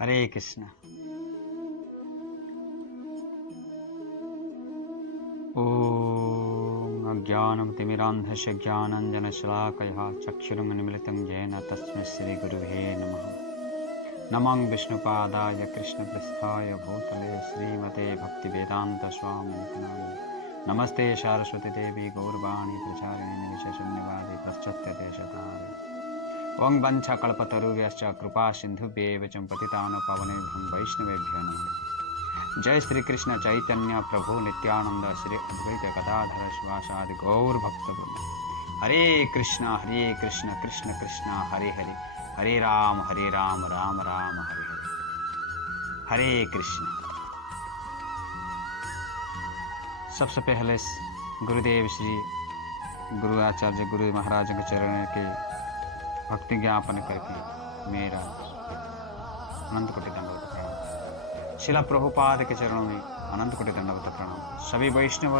हरे कृष्ण। ॐ अज्ञानतिमिरान्धस्य ज्ञानाञ्जनशलाकया चक्षुरुन्मीलितं येन तस्मै श्रीगुरुवे नमः। नमः विष्णुपादाय कृष्णपृष्ठाय भूतले श्रीमते भक्तिवेदान्तस्वामिनिति नामिने। नमस्ते सरस्वती देवी गौरवाणी प्रचारिणे निशून्यवादी पाश्चात्यदेशतारिणे। ओं वंशकल्पतरुभ्यश्च कृपा सिन्धुभ्येव च पतितानां पावनेभ्यो वैष्णवेभ्यो नमः। जय श्री कृष्ण चैतन्य प्रभु नित्यानंद श्री अद्वैत गदाधर शिवासादि गौर भक्तवृंद। हरे कृष्ण कृष्ण कृष्ण हरे हरे, हरे राम राम राम हरे हरे। हरे कृष्ण। सबसे पहले गुरुदेव श्री गुरु आचार्य गुरु महाराज के चरण के भक्ति ज्ञापन करके मेरा अनंत कोटि दंडवत प्रणाम। शिला प्रभुपाद के चरणों में अनंत कोटि दंडवत प्रणाम। सभी वैष्णव,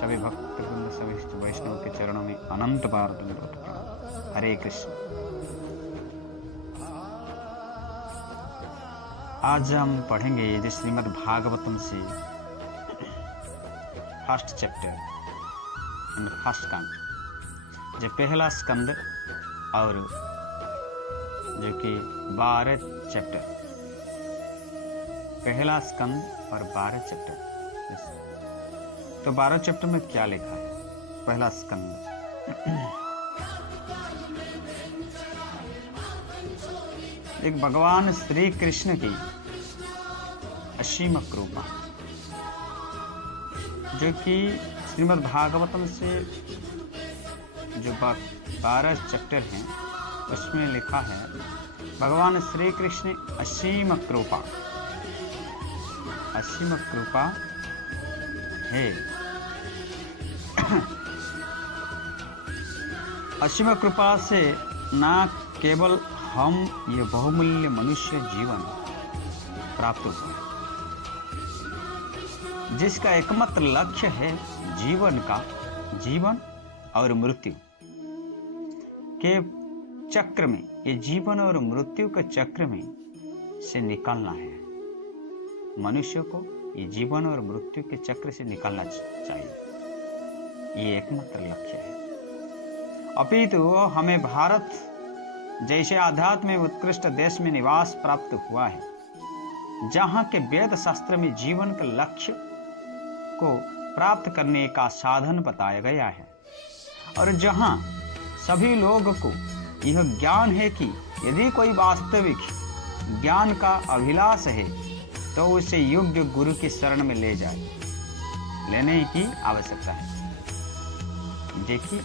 सभी भक्तवृंद, सभी वैष्णव के चरणों में अनंत बार दंडवत प्रणाम। हरे कृष्ण। आज हम पढ़ेंगे जो श्रीमद् भागवतम से फर्स्ट चैप्टर एंड फर्स्ट कांड, जो पहला स्कंद और जो कि 12 चैप्टर, पहला स्कंद और 12 चैप्टर। तो 12 चैप्टर में क्या लिखा है? पहला स्कंद। एक भगवान श्री कृष्ण की असीम कृपा, जो कि श्रीमद् भागवतम से जो 12 चैप्टर हैं उसमें लिखा है भगवान श्री कृष्ण असीम कृपा, असीम कृपा है। असीम कृपा से ना केवल हम ये बहुमूल्य मनुष्य जीवन प्राप्त हुए, जिसका एकमात्र लक्ष्य है जीवन और मृत्यु के चक्र में, ये जीवन और मृत्यु के चक्र में से निकलना है। मनुष्य को ये जीवन और मृत्यु के चक्र से निकलना चाहिए, ये एकमात्र लक्ष्य है। अपितु हमें भारत जैसे आध्यात्म में उत्कृष्ट देश में निवास प्राप्त हुआ है, जहाँ के वेद शास्त्र में जीवन के लक्ष्य को प्राप्त करने का साधन बताया गया है, और जहाँ सभी लोगों को यह ज्ञान है कि यदि कोई वास्तविक ज्ञान का अभिलाष है तो उसे योग्य गुरु की शरण में लेने की आवश्यकता है। देखिए,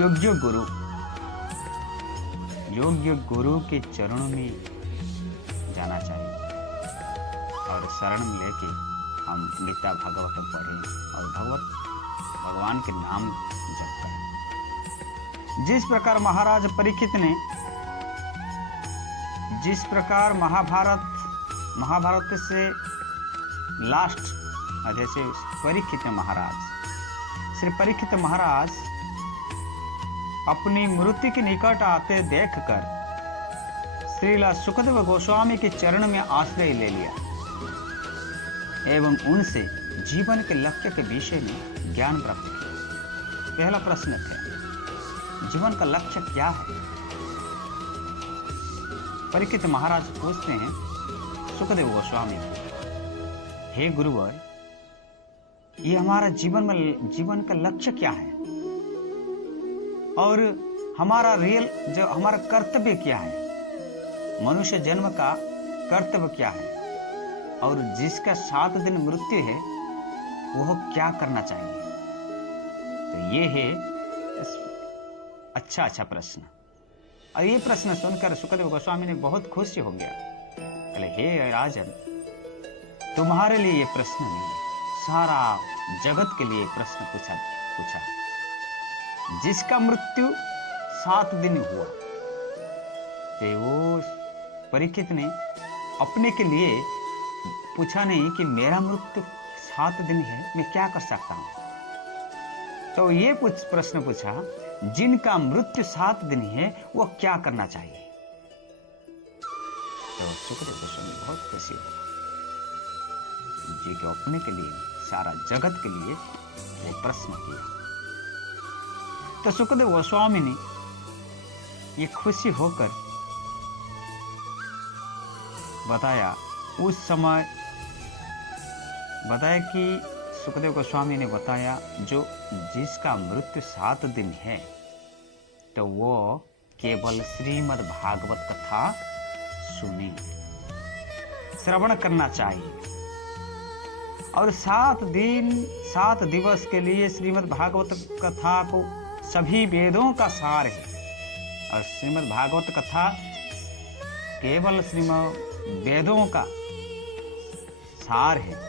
योग्य गुरु के चरणों में जाना चाहिए और शरण में लेके हम गीता भागवत पढ़ें और भगवान के नाम जपते हैं। जिस प्रकार महाभारत से लास्ट जैसे परीक्षित महाराज अपनी मृत्यु के निकट आते देखकर श्रीला सुखदेव गोस्वामी के चरण में आश्रय ले लिया एवं उनसे जीवन के लक्ष्य के विषय में ज्ञान प्राप्त किया। पहला प्रश्न था, जीवन का लक्ष्य क्या है? परीक्षित महाराज पूछते हैं सुखदेव गोस्वामी, हे गुरुवर, ये हमारा जीवन का लक्ष्य क्या है और हमारा हमारा कर्तव्य क्या है? मनुष्य जन्म का कर्तव्य क्या है और जिसका 7 दिन मृत्यु है वह क्या करना चाहिए? तो ये है अच्छा प्रश्न। और ये प्रश्न सुनकर सुखदेव गोस्वामी ने बहुत खुशी हो गया। बोले, हे राजन, तुम्हारे लिए ये प्रश्न नहीं, सारा जगत के लिए प्रश्न पूछा। जिसका मृत्यु 7 दिन हुआ, तो वो परीक्षित ने अपने के लिए पूछा नहीं कि मेरा मृत्यु 7 दिन है, मैं क्या कर सकता हूं। तो ये प्रश्न पूछा, जिनका मृत्यु 7 दिन है वो क्या करना चाहिए? तो सुखदेव गोस्वामी बहुत खुशी हुआ जी के अपने के लिए सारा जगत के लिए वो प्रश्न किया। तो सुखदेव गोस्वामी ने ये खुशी होकर बताया, उस समय बताया कि सुखदेव गोस्वामी ने बताया जो जिसका मृत्यु 7 दिन है तो वो केवल श्रीमद् भागवत कथा सुने, श्रवण करना चाहिए। और 7 दिवस के लिए श्रीमद् भागवत कथा को सभी वेदों का सार है। और श्रीमद् भागवत कथा केवल श्रीमद् वेदों का सार है।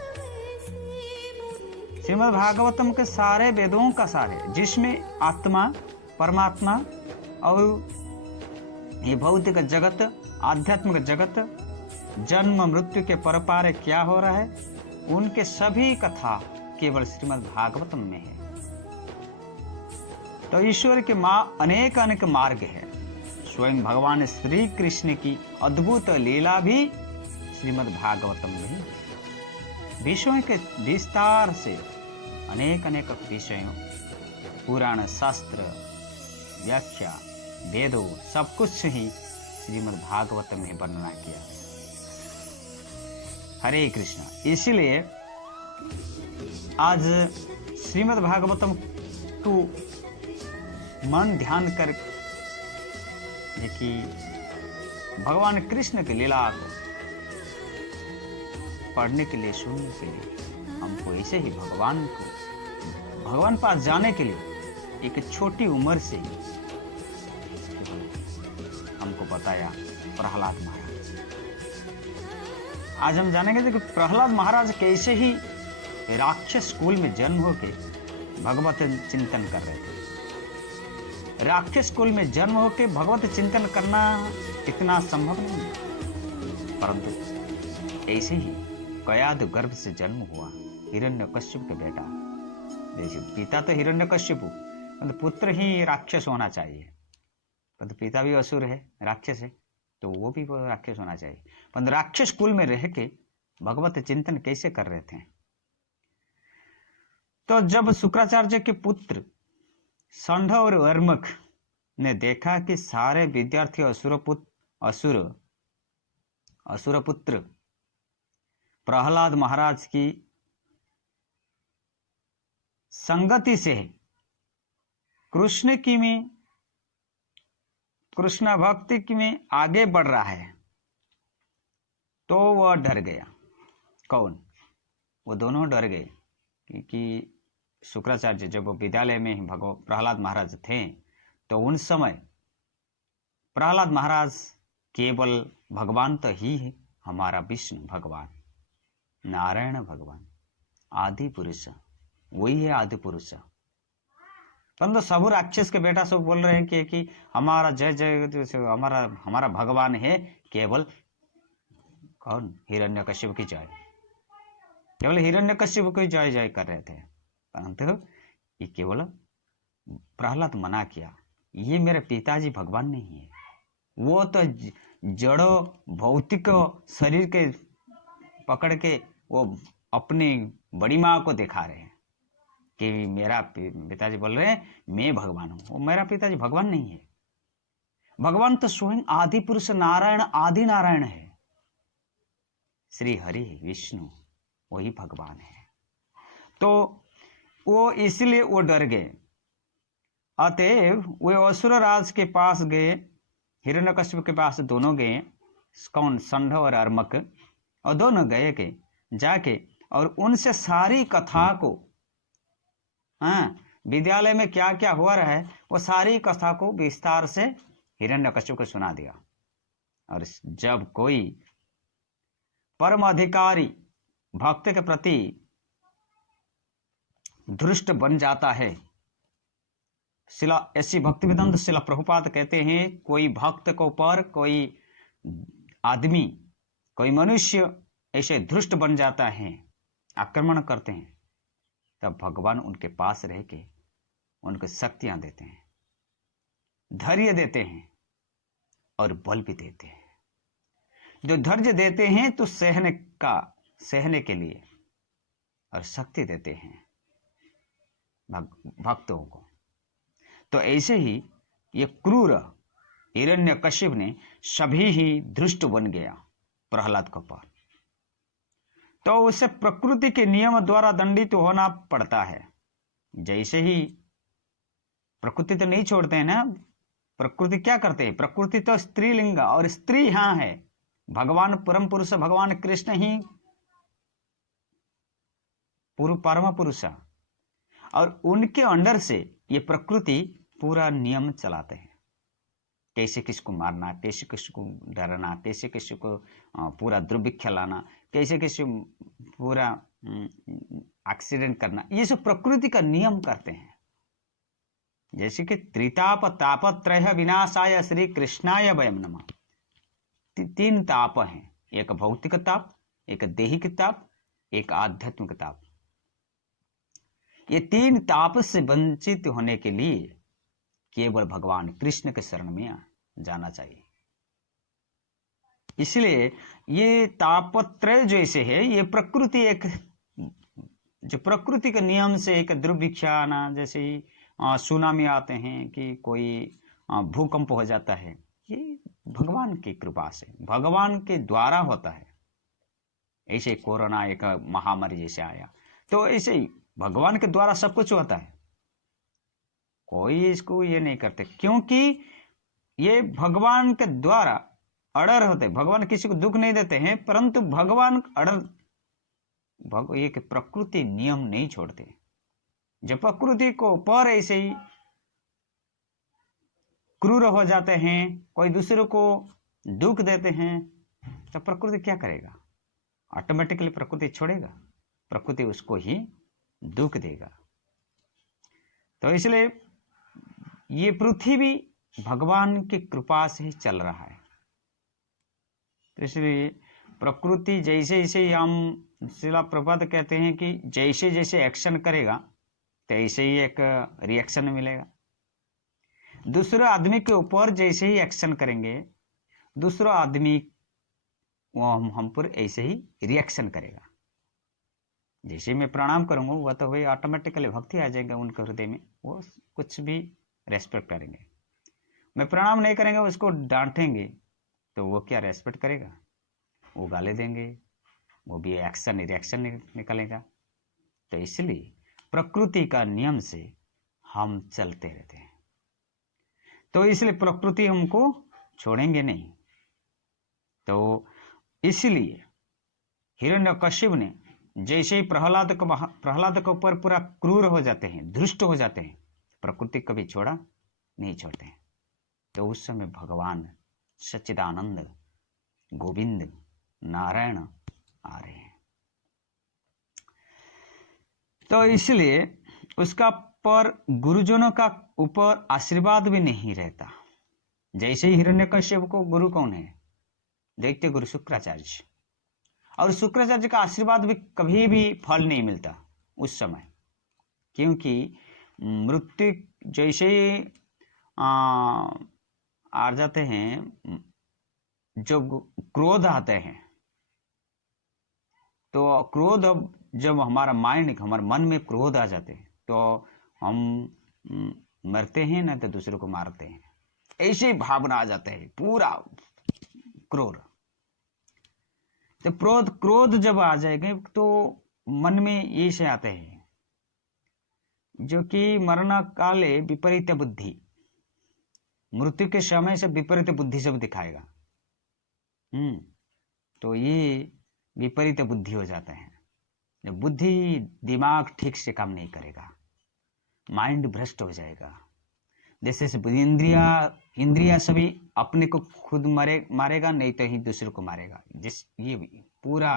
श्रीमद् भागवतम के सारे वेदों का सार है, जिसमें आत्मा, परमात्मा और ये भौतिक जगत, आध्यात्मिक जगत, जन्म मृत्यु के परपार क्या हो रहा है, उनके सभी कथा केवल श्रीमद् भागवतम में है। तो ईश्वर के अनेक अनेक मार्ग है। स्वयं भगवान श्री कृष्ण की अद्भुत लीला भी श्रीमद् भागवतम में है। विषयों के विस्तार से अनेक अनेक विषयों, पुराण, शास्त्र, व्याख्या, वेदों, सब कुछ ही श्रीमद् भागवत में वर्णना किया। हरे कृष्ण। इसलिए आज श्रीमद् भागवतम को मन ध्यान कर कि भगवान कृष्ण की लीला को पढ़ने के लिए, सुनने के लिए, हमको ऐसे ही भगवान पास जाने के लिए एक छोटी उम्र से हमको बताया प्रहलाद महाराज। आज हम जानेंगे कि प्रहलाद महाराज कैसे ही राक्षस कुल में जन्म होके भगवत चिंतन कर रहे थे। राक्षस कुल में जन्म होके भगवत चिंतन करना इतना संभव नहीं है, परंतु ऐसे ही कयाद गर्भ से जन्म हुआ हिरण्यकश्यप के बेटा। जैसे पिता तो हिरण्यकश्यप, परंतु पुत्र ही राक्षस होना चाहिए, परंतु पिता भी असुर है, राक्षस है, तो वो भी राक्षस होना चाहिए। परंतु राक्षस कुल में रह के भगवत चिंतन कैसे कर रहे थे? तो जब शुक्राचार्य के पुत्र षंड और वर्मक ने देखा कि सारे विद्यार्थी असुर पुत्र प्रहलाद महाराज की संगति से कृष्ण भक्ति की में आगे बढ़ रहा है, तो वह डर गया। कौन? वो दोनों डर गए, क्योंकि शुक्राचार्य जब विद्यालय में प्रहलाद महाराज थे तो उन समय प्रहलाद महाराज केवल भगवान तो ही है, हमारा विष्णु भगवान, नारायण भगवान, आदि पुरुष, वही है आदि पुरुष। परंतु सब राक्षस के बेटा सब बोल रहे हैं कि हमारा जय जय, हमारा भगवान है केवल कौन? हिरण्यकश्यप की जय, केवल हिरण्यकश्यप की जय जय कर रहे थे। परंतु ये केवल प्रहलाद मना किया, ये मेरे पिताजी भगवान नहीं है, वो तो जड़ो भौतिक शरीर के पकड़ के वो अपनी बड़ी माँ को दिखा रहे हैं कि मेरा पिताजी बोल रहे हैं मैं भगवान हूं। वो मेरा पिताजी भगवान नहीं है। भगवान तो स्वयं आदि पुरुष नारायण, आदि नारायण है, श्री हरि विष्णु, वही भगवान है। तो वो इसलिए वो डर गए। अतएव वे असुर राज के पास गए, हिरण्यकश्यप के पास दोनों गए, कौन? षंड और अर्मक, और दोनों गए के जाके और उनसे सारी कथा को, विद्यालय में क्या क्या हुआ रहा है वो सारी कथा को विस्तार से हिरण्यकश्यप को सुना दिया। और जब कोई परम अधिकारी भक्त के प्रति धृष्ट बन जाता है, शिला ऐसी भक्तिवेदांत शिला प्रभुपाद कहते हैं, कोई भक्त को पर कोई आदमी, कोई मनुष्य ऐसे धृष्ट बन जाता है, आक्रमण करते हैं, तब भगवान उनके पास रह के उनको शक्तियां देते हैं, धैर्य देते हैं और बल भी देते हैं। जो धैर्य देते हैं तो सहने के लिए और शक्ति देते हैं भक्तों को। तो ऐसे ही ये क्रूर हिरण्यकशिप ने सभी ही धृष्ट बन गया प्रहलाद के ऊपर। तो उसे प्रकृति के नियम द्वारा दंडित होना पड़ता है। जैसे ही प्रकृति तो नहीं छोड़ते हैं ना, प्रकृति क्या करते हैं? प्रकृति तो स्त्रीलिंग और स्त्री यहां है, भगवान परम पुरुष भगवान कृष्ण ही परम पुरुष, और उनके अंडर से ये प्रकृति पूरा नियम चलाते हैं। कैसे किसको मारना, कैसे किसको डराना, कैसे किसी को पूरा द्रव्य खिलाना, कैसे किसी पूरा एक्सीडेंट करना, ये सब प्रकृति का नियम करते हैं। जैसे कि त्रिताप तापत्रय विनाशाय श्री कृष्णाय वयम नमः। तीन ताप हैं, एक भौतिक ताप, एक दैहिक ताप, एक आध्यात्मिक ताप। ये तीन ताप से वंचित होने के लिए केवल भगवान कृष्ण के शरण में जाना चाहिए। इसलिए ये तापत्रय जैसे है, ये प्रकृति एक जो प्रकृति के नियम से एक दुर्भिक्ष आना, जैसे ही सुनामी आते हैं कि कोई भूकंप हो जाता है, ये भगवान की कृपा से, भगवान के द्वारा होता है। ऐसे कोरोना एक महामारी जैसे आया, तो ऐसे ही भगवान के द्वारा सब कुछ होता है। कोई इसको ये नहीं करते, क्योंकि ये भगवान के द्वारा अड़र होते। भगवान किसी को दुख नहीं देते हैं, परंतु भगवान ये प्रकृति नियम नहीं छोड़ते। जब प्रकृति को पर ऐसे ही क्रूर हो जाते हैं, कोई दूसरे को दुख देते हैं, तो प्रकृति क्या करेगा? ऑटोमेटिकली प्रकृति छोड़ेगा, प्रकृति उसको ही दुख देगा। तो इसलिए ये पृथ्वी भगवान की कृपा से ही चल रहा है। तो इसलिए प्रकृति जैसे जैसे हम शिला प्रभात कहते हैं कि जैसे जैसे एक्शन करेगा तैसे ही एक रिएक्शन मिलेगा। दूसरे आदमी के ऊपर जैसे ही एक्शन करेंगे, दूसरा आदमी वो हम पर ऐसे ही रिएक्शन करेगा। जैसे मैं प्रणाम करूंगा, वह तो वही ऑटोमेटिकली भक्ति आ जाएगा उनके हृदय में, वो कुछ भी रेस्पेक्ट करेंगे। मैं प्रणाम नहीं करेंगे, उसको डांटेंगे, तो वो क्या रेस्पेक्ट करेगा? वो गाली देंगे, वो भी एक्शन रिएक्शन निकलेगा। तो इसलिए प्रकृति का नियम से हम चलते रहते हैं, तो इसलिए प्रकृति हमको छोड़ेंगे नहीं। तो इसलिए हिरण्यकशिप ने जैसे ही प्रहलाद के ऊपर पूरा क्रूर हो जाते हैं, धृष्ट हो जाते हैं, प्रकृति कभी छोड़ा नहीं छोड़ते हैं। तो उस समय भगवान सच्चिदानंद गोविंद नारायण आ रहे हैं। तो इसलिए उसका पर गुरुजनों का ऊपर आशीर्वाद भी नहीं रहता। जैसे ही हिरण्यकश्यप को गुरु कौन है? दैत्य गुरु शुक्राचार्य, और शुक्राचार्य का आशीर्वाद भी कभी भी फल नहीं मिलता उस समय, क्योंकि मृत्यु जैसे ही आ जाते हैं, जब क्रोध आते हैं, तो क्रोध जब हमारे मन में क्रोध आ जाते हैं, तो हम मरते हैं ना तो दूसरे को मारते हैं, ऐसे भावना आ जाते हैं पूरा क्रोध। तो क्रोध जब आ जाएंगे तो मन में ये से आते हैं, जो कि मरण काले विपरीत बुद्धि, मृत्यु के समय से विपरीत बुद्धि सब दिखाएगा। तो ये विपरीत बुद्धि हो जाता है। जब बुद्धि दिमाग ठीक से काम नहीं करेगा, माइंड भ्रष्ट हो जाएगा। जैसे इंद्रिया सभी अपने को खुद मारेगा, नहीं तो ही दूसरे को मारेगा। ये पूरा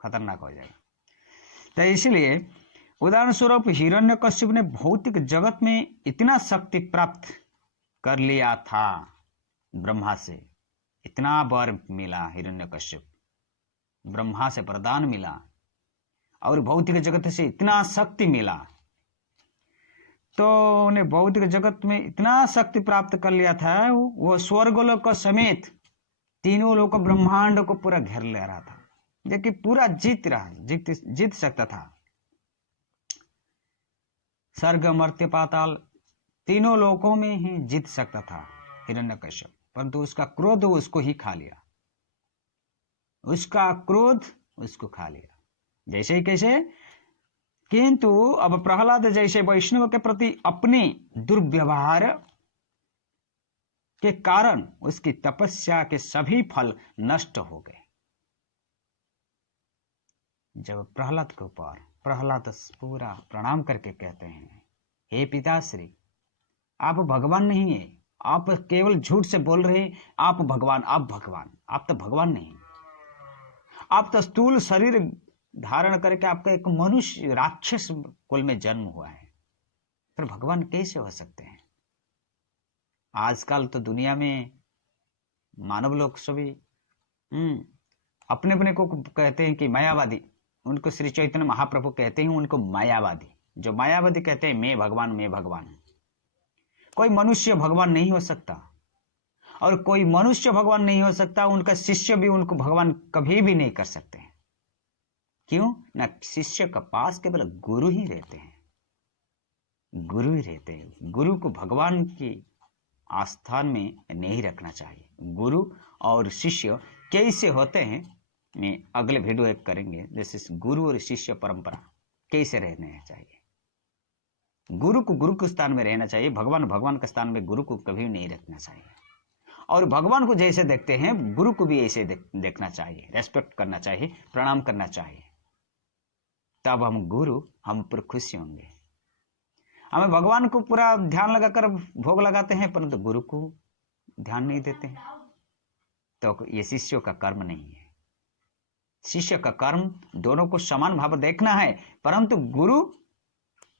खतरनाक हो जाएगा। तो इसलिए उदाहरण स्वरूप हिरण्यकश्यप ने भौतिक जगत में इतना शक्ति प्राप्त कर लिया था, ब्रह्मा से इतना वर मिला, हिरण्यकश्यप ब्रह्मा से वरदान मिला, और भौतिक जगत से इतना शक्ति मिला। तो उन्हें भौतिक जगत में इतना शक्ति प्राप्त कर लिया था, वो स्वर्गलोक समेत तीनों लोग ब्रह्मांड को पूरा घेर ले रहा था, जो कि पूरा जीत सकता था। स्वर्ग मर्त्य पाताल तीनों लोकों में ही जीत सकता था हिरण्यकश्यप, परंतु उसका क्रोध उसको ही खा लिया, उसका क्रोध उसको खा लिया। जैसे ही कैसे, किंतु अब प्रहलाद जैसे वैष्णव के प्रति अपने दुर्व्यवहार के कारण उसकी तपस्या के सभी फल नष्ट हो गए। जब प्रहलाद के ऊपर प्रहलाद पूरा प्रणाम करके कहते हैं, हे पिताश्री, आप भगवान नहीं है, आप केवल झूठ से बोल रहे हैं, आप भगवान, आप तो भगवान नहीं, आप तो स्थूल शरीर धारण करके आपका एक मनुष्य राक्षस कुल में जन्म हुआ है, फिर भगवान कैसे हो सकते हैं? आजकल तो दुनिया में मानव लोग सभी अपने अपने को कहते हैं कि मायावादी, उनको श्री चैतन्य महाप्रभु कहते हैं उनको मायावादी। जो मायावादी कहते हैं मैं भगवान। कोई मनुष्य भगवान नहीं हो सकता, और कोई मनुष्य भगवान नहीं हो सकता, उनका शिष्य भी उनको भगवान कभी भी नहीं कर सकते हैं। क्यों? ना शिष्य का पास केवल गुरु ही रहते हैं, गुरु को भगवान की आस्थान में नहीं रखना चाहिए। गुरु और शिष्य कैसे होते हैं, मैं अगले वीडियो एक करेंगे, जैसे गुरु और शिष्य परंपरा कैसे रहने चाहिए। गुरु को गुरु के स्थान में रहना चाहिए, भगवान के स्थान में गुरु को कभी नहीं रखना चाहिए। और भगवान को जैसे देखते हैं गुरु को भी ऐसे देखना चाहिए, रेस्पेक्ट करना चाहिए, प्रणाम करना चाहिए। तब हम पर खुशी होंगे। हमें भगवान को पूरा ध्यान लगाकर भोग लगाते हैं, परंतु गुरु को ध्यान नहीं देते हैं, तो ये शिष्यों का कर्म नहीं है। शिष्य का कर्म दोनों को समान भाव देखना है, परंतु गुरु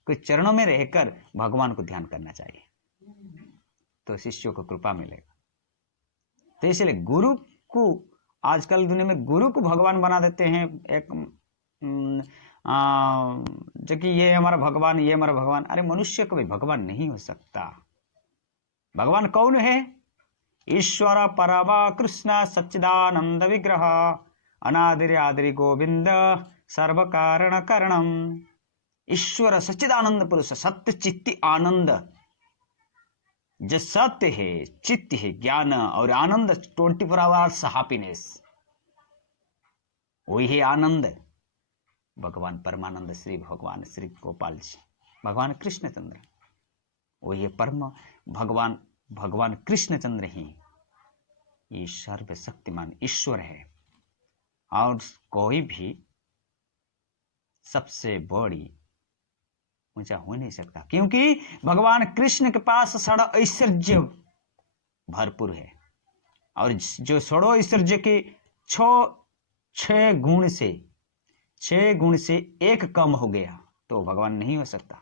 के चरणों में रहकर भगवान को ध्यान करना चाहिए, तो शिष्यों को कृपा मिलेगा। तो इसलिए गुरु को आजकल दुनिया में गुरु को भगवान बना देते हैं, एक जो कि ये हमारा भगवान। अरे मनुष्य कभी भगवान नहीं हो सकता। भगवान कौन है? ईश्वर परम कृष्ण सच्चिदानंद विग्रह अनादिर आदिर गोविंद सर्व कारण करणम। ईश्वर सच्चिदानंद पुरुष, सत्य चित्त आनंद, जो सत्य है, चित्त है, ज्ञान और आनंद, 24 आवर्स हैप्पीनेस, वही है आनंद। भगवान परमानंद श्री भगवान श्री गोपाल जी, भगवान कृष्णचंद्र, वही परम भगवान कृष्णचंद्र ही ये सर्वशक्तिमान ईश्वर है, और कोई भी सबसे बड़ी ऊंचा हो नहीं सकता, क्योंकि भगवान कृष्ण के पास षड ऐश्वर्य भरपूर है, और जो षडो ऐश्वर्य के 6 गुण से एक कम हो गया तो भगवान नहीं हो सकता,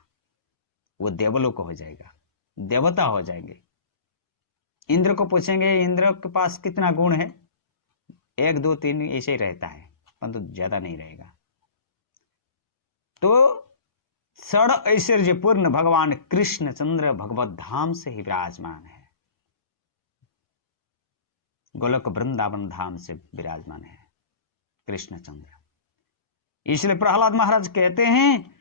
वो देवलोक हो जाएगा, देवता हो जाएंगे। इंद्र को पूछेंगे इंद्र के पास कितना गुण है, 1 2 3 ऐसे ही रहता है, परंतु ज्यादा नहीं रहेगा। तो षड ऐश्वर्य पूर्ण भगवान कृष्णचंद्र भगवत धाम से ही विराजमान है, गोलोक वृंदावन धाम से विराजमान है कृष्णचंद्र। इसलिए प्रहलाद महाराज कहते हैं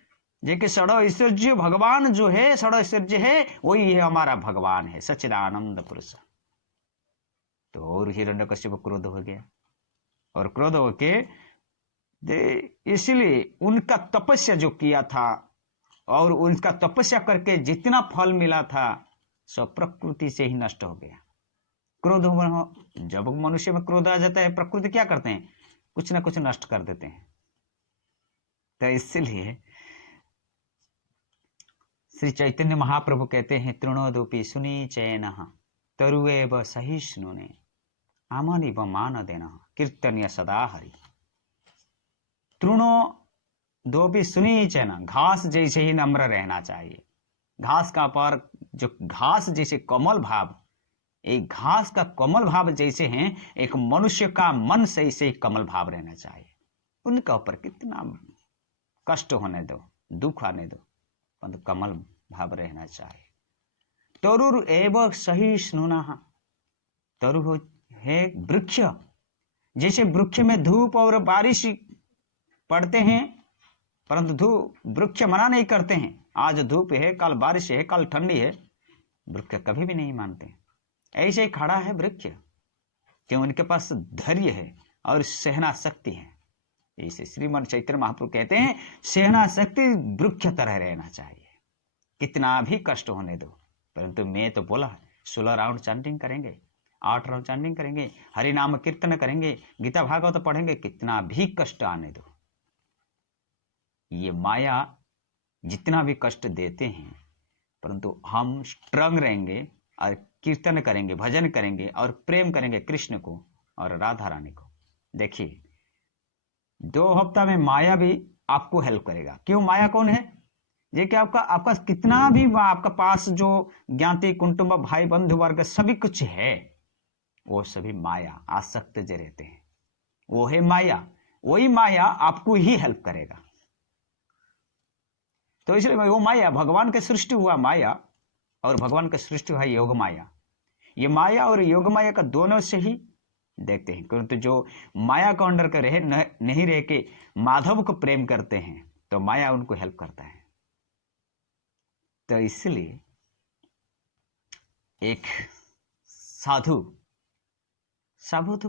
जे कि षड ऐश्वर्य भगवान जो है, षड ऐश्वर्य है, वही है हमारा भगवान है, सच्चिदानंद पुरुष। तो और हिरण्यकश्यप को क्रोध हो गया, और क्रोध होके इसलिए उनका तपस्या जो किया था और उनका तपस्या करके जितना फल मिला था सब प्रकृति से ही नष्ट हो गया। क्रोध जब मनुष्य में क्रोध आ जाता है, प्रकृति क्या करते हैं, कुछ ना कुछ नष्ट कर देते हैं। तो इसलिए श्री चैतन्य महाप्रभु कहते हैं, तृणोदुपि सुनी चैन तरुएव सहिष्णुने आमनिव मान देना कीर्तन्य सदा हरि। तृणो दो सुनी चैन, घास जैसे ही नम्र रहना चाहिए। घास का पर जो घास जैसे कोमल भाव, एक घास का कोमल भाव जैसे हैं, एक मनुष्य का मन से ऐसे ही कमल भाव रहना चाहिए। उनका ऊपर कितना कष्ट होने दो, दुख आने दो, परंतु कमल भाव रहना चाहिए। तरुर एव सहिष्णुना, तरु हो है वृक्ष। जैसे वृक्ष में धूप और बारिश पड़ते हैं, परंतु धूप वृक्ष मना नहीं करते हैं, आज धूप है, कल बारिश है, कल ठंडी है, वृक्ष कभी भी नहीं मानते। ऐसे ही खड़ा है वृक्ष, क्यों? उनके पास धैर्य है और सहना शक्ति है। इसे श्रीमद् चैतन्य महाप्रभु कहते हैं, सहना शक्ति वृक्ष तरह रहना चाहिए, कितना भी कष्ट होने दो। परंतु मैं तो बोला 16 राउंड चैंटिंग करेंगे, 8 राउंड चैंटिंग करेंगे, हरि नाम कीर्तन करेंगे, गीता भागवत पढ़ेंगे, कितना भी कष्ट आने दो। ये माया जितना भी कष्ट देते हैं, परंतु हम स्ट्रॉन्ग रहेंगे और कीर्तन करेंगे, भजन करेंगे और प्रेम करेंगे कृष्ण को और राधा रानी को। देखिए 2 हफ्ता में माया भी आपको हेल्प करेगा। क्यों? माया कौन है? ये कि आपका कितना भी आपका पास जो ज्ञाति कुटुंब भाई बंधु वर्ग सभी कुछ है, वो सभी माया आसक्त जो रहते हैं, वो है माया। वही माया आपको ही हेल्प करेगा। तो इसलिए वो माया, भगवान के सृष्टि हुआ माया और भगवान का सृष्टि हुआ योग माया। ये माया और योग माया का दोनों से ही देखते हैं। परंतु जो माया को अंडर कर नहीं रह के माधव को प्रेम करते हैं, तो माया उनको हेल्प करता है। तो इसलिए एक साधु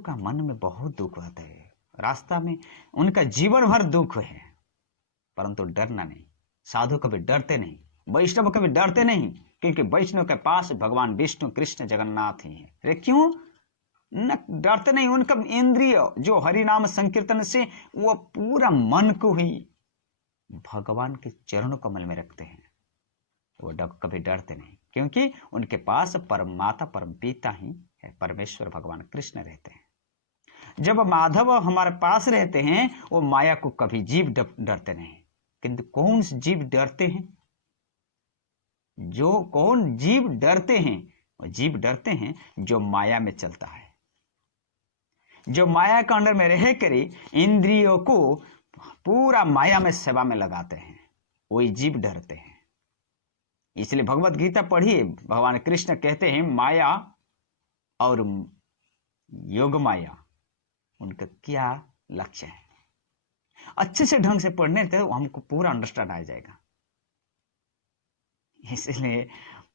का मन में बहुत दुख होता है, रास्ता में उनका जीवन भर दुख है, परंतु डरना नहीं। साधु कभी डरते नहीं, वैष्णव कभी डरते नहीं, क्योंकि वैष्णव के पास भगवान विष्णु कृष्ण जगन्नाथ ही है। अरे क्यों न डरते नहीं? उनका इंद्रिय जो हरि नाम संकीर्तन से वो पूरा मन को ही भगवान के चरणों कमल में रखते हैं, वो कभी डरते नहीं, क्योंकि उनके पास परमाता परम पिता ही है, परमेश्वर भगवान कृष्ण रहते हैं। जब माधव हमारे पास रहते हैं, वो माया को कभी जीव डरते नहीं। किंतु कौन जीव डरते हैं? कौन जीव डरते हैं? वो जीव डरते हैं जो माया में चलता है, जो माया के अंडर में रह कर इंद्रियों को पूरा माया में सेवा में लगाते हैं, वही जीव डरते हैं। इसलिए भगवत गीता पढ़िए, भगवान कृष्ण कहते हैं माया और योग माया उनका क्या लक्ष्य है। अच्छे से ढंग से पढ़ने तो हमको पूरा अंडरस्टैंड आ जाएगा। इसलिए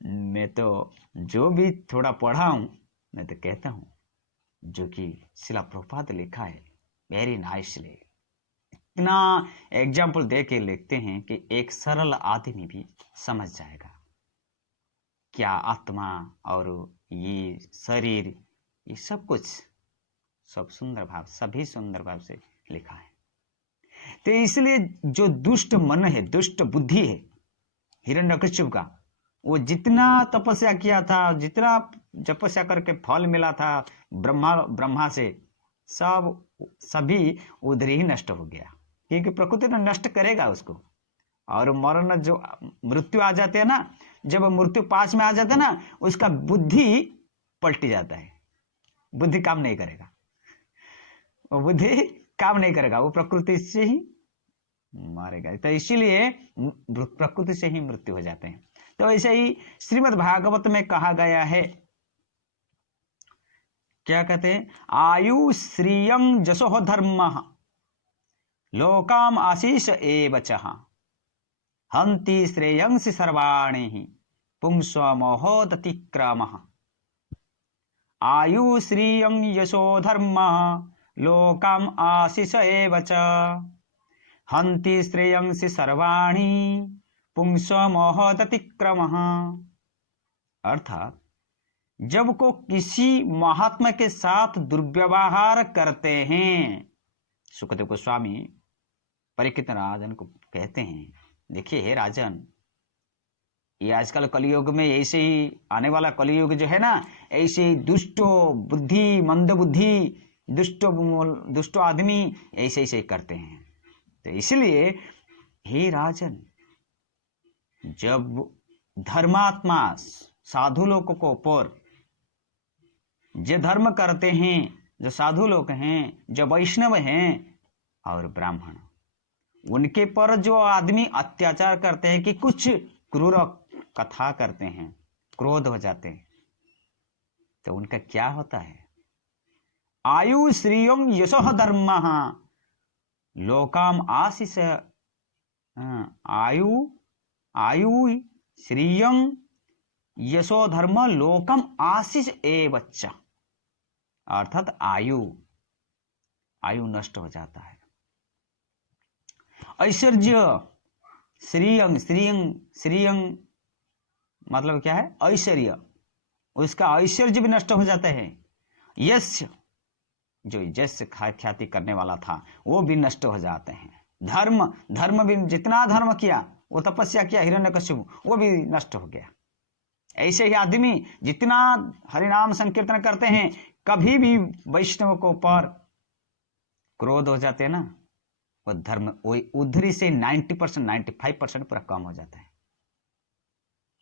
मैं तो जो भी थोड़ा पढ़ा हूं, मैं तो कहता हूं जो कि शिला प्रभुपाद लिखा है वेरी नाइसली, इतना एग्जाम्पल दे के लिखते हैं कि एक सरल आदमी भी समझ जाएगा क्या आत्मा और ये शरीर, ये सब कुछ सब सुंदर भाव, सभी सुंदर भाव से लिखा है। तो इसलिए जो दुष्ट मन है, दुष्ट बुद्धि है हिरण्यकश्यप का, वो तपस्या किया था, जितना तपस्या करके फल मिला था ब्रह्मा से, सभी उधर ही नष्ट हो गया, क्योंकि प्रकृति ने नष्ट करेगा उसको। और मरण जो मृत्यु आ जाते हैं ना, जब मृत्यु पास में आ जाता है ना, उसका बुद्धि पलट जाता है, बुद्धि काम नहीं करेगा, वो बुद्धि काम नहीं करेगा, वो प्रकृति से ही मारेगा। तो इसीलिए प्रकृति से ही मृत्यु हो जाते हैं। तो ऐसे ही श्रीमद् भागवत में कहा गया है, क्या कहते हैं, आयु श्रियं जसो धर्मः लोकाम आशीष एव चः हन्ति श्रेयंसि सर्वाणि पुंसो मोहोदतिक्रमः। आयु श्रियं यशो धर्मः लोकाम आशीष एव च हन्ति श्रेयंसि सर्वाणि पुंसो मोहोदतिक्रमः। अर्थात जब को किसी महात्मा के साथ दुर्व्यवहार करते हैं, सुखदेव गोस्वामी परीक्षित राजन को कहते हैं, देखिए हे राजन, ये आजकल कलयुग में ऐसे ही आने वाला कलयुग जो है ना, ऐसे ही दुष्टो बुद्धि, मंद बुद्धि, दुष्टो आदमी ऐसे करते हैं। तो इसलिए हे राजन, जब धर्मात्मा साधु लोगों को ऊपर जो धर्म करते हैं, जो साधु लोग हैं, जो वैष्णव हैं और ब्राह्मण, उनके पर जो आदमी अत्याचार करते हैं कि कुछ क्रूर कथा करते हैं, क्रोध हो जाते हैं, तो उनका क्या होता है? आयु श्रियं यशो धर्म लोकाम आशीष आयु आयु श्रियं यशो धर्म लोकम आशीष एवच्च, अर्थात आयु आयु नष्ट हो जाता है। ऐश्वर्य श्रियं श्रियं श्रियं मतलब क्या है? ऐश्वर्य, उसका ऐश्वर्य भी नष्ट हो जाता है। यश जो यश ख्याति करने वाला था वो भी नष्ट हो जाते हैं। धर्म धर्म भी, जितना धर्म किया, वो तपस्या किया हिरण्यकश्यप, वो भी नष्ट हो गया। ऐसे ही आदमी जितना हरिनाम संकीर्तन करते हैं, कभी भी वैष्णव को ऊपर क्रोध हो जाते हैं ना, वो धर्म वो उधरी से 90% 95% पूरा कम हो जाता है।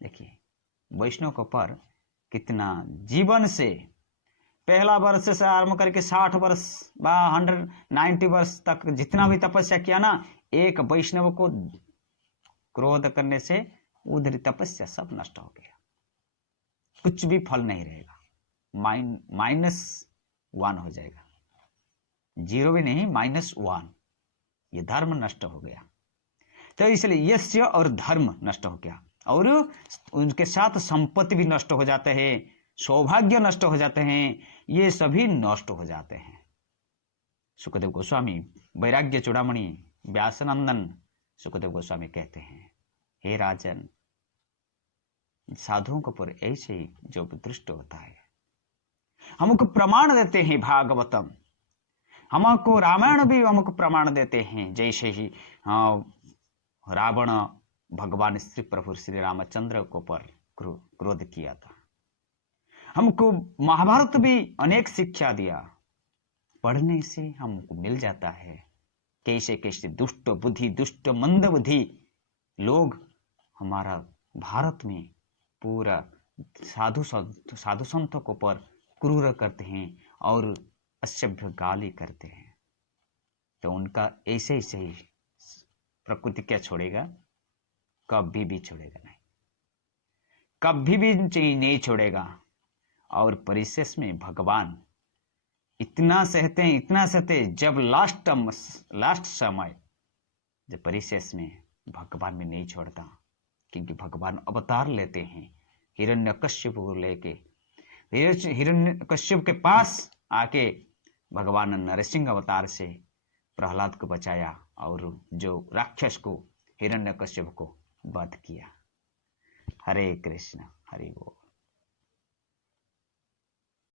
देखिए वैष्णव के ऊपर कितना जीवन से पहला वर्ष से आरंभ करके 60 वर्ष 190 वर्ष तक जितना भी तपस्या किया ना, एक वैष्णव को क्रोध करने से उधरी तपस्या सब नष्ट हो गया, कुछ भी फल नहीं रहेगा, -1 हो जाएगा, 0 भी नहीं, -1। ये धर्म नष्ट हो गया। तो इसलिए यश और धर्म नष्ट हो गया, और उनके साथ संपत्ति भी नष्ट हो जाते हैं, सौभाग्य नष्ट हो जाते हैं, ये सभी नष्ट हो जाते हैं। सुखदेव गोस्वामी वैराग्य चूड़ामणि व्यासनंदन सुखदेव गोस्वामी कहते हैं, हे राजन, साधुओं के ऊपर ऐसे ही जो दृष्ट होता है, हमको प्रमाण देते हैं भागवतम, हमको रामायण भी हमको प्रमाण देते हैं। जैसे ही रावण भगवान श्री प्रभु श्री रामचंद्र को पर क्रोध किया था, हमको महाभारत भी अनेक शिक्षा दिया, पढ़ने से हमको मिल जाता है कैसे कैसे दुष्ट बुद्धि, दुष्ट मंद बुद्धि लोग हमारा भारत में पूरा साधु संतों को पर क्रूर करते हैं और असभ्य गाली करते हैं। तो उनका ऐसे ही सही प्रकृति क्या छोड़ेगा? कभी भी छोड़ेगा नहीं, कभी भी नहीं छोड़ेगा। और परिशेष में भगवान इतना सहते हैं, इतना सहते हैं, जब लास्ट समय जब परिशेष में भगवान में नहीं छोड़ता, क्योंकि भगवान अवतार लेते हैं हिरण्यकश्यप को लेके। हिरण्यकश्यप के पास आके भगवान नरसिंह अवतार से प्रहलाद को बचाया और जो राक्षस को हिरण्यकश्यप को वध किया। हरे कृष्ण, हरि बोल।